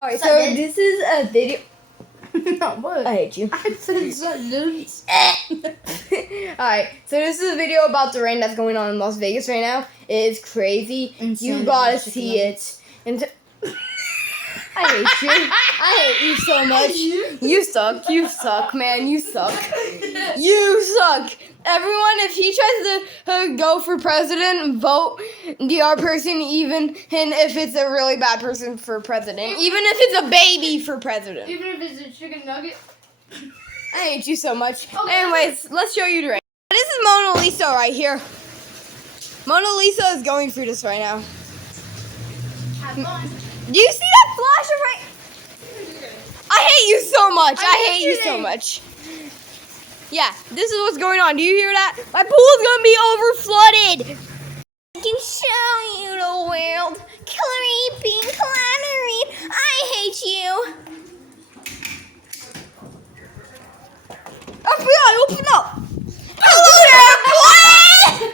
Alright, so this is a video. No, what? I hate you. I said sentence. Alright, so this is a video about the rain that's going on in Las Vegas right now. It is crazy. Insane. You gotta see it. And I hate you. I hate you so much. You suck. You suck, man. You suck. You suck. Everyone, if he tries to go for president, vote the other person, even and if it's a really bad person for president. Even if it's a baby for president. Even if it's a chicken nugget. I hate you so much. Okay. Anyways, let's show you the rain. This is Mona Lisa right here. Mona Lisa is going through this right now. Have fun. Do you see that flash of rain? I hate you so much. I hate you so much. Yeah, this is what's going on. Do you hear that? My pool is gonna be over flooded. I can show you the world. Creeping clattering. I hate you. FBI, open up. Hello there, boy.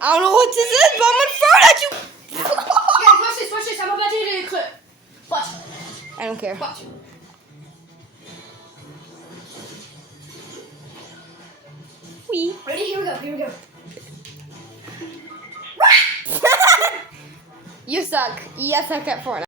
I don't know what this is, but I'm gonna throw it at you. Guys, watch this. I'm about to hit a clip. Watch. I don't care. Watch. Wee. Ready? Here we go. You suck. You suck at Fortnite.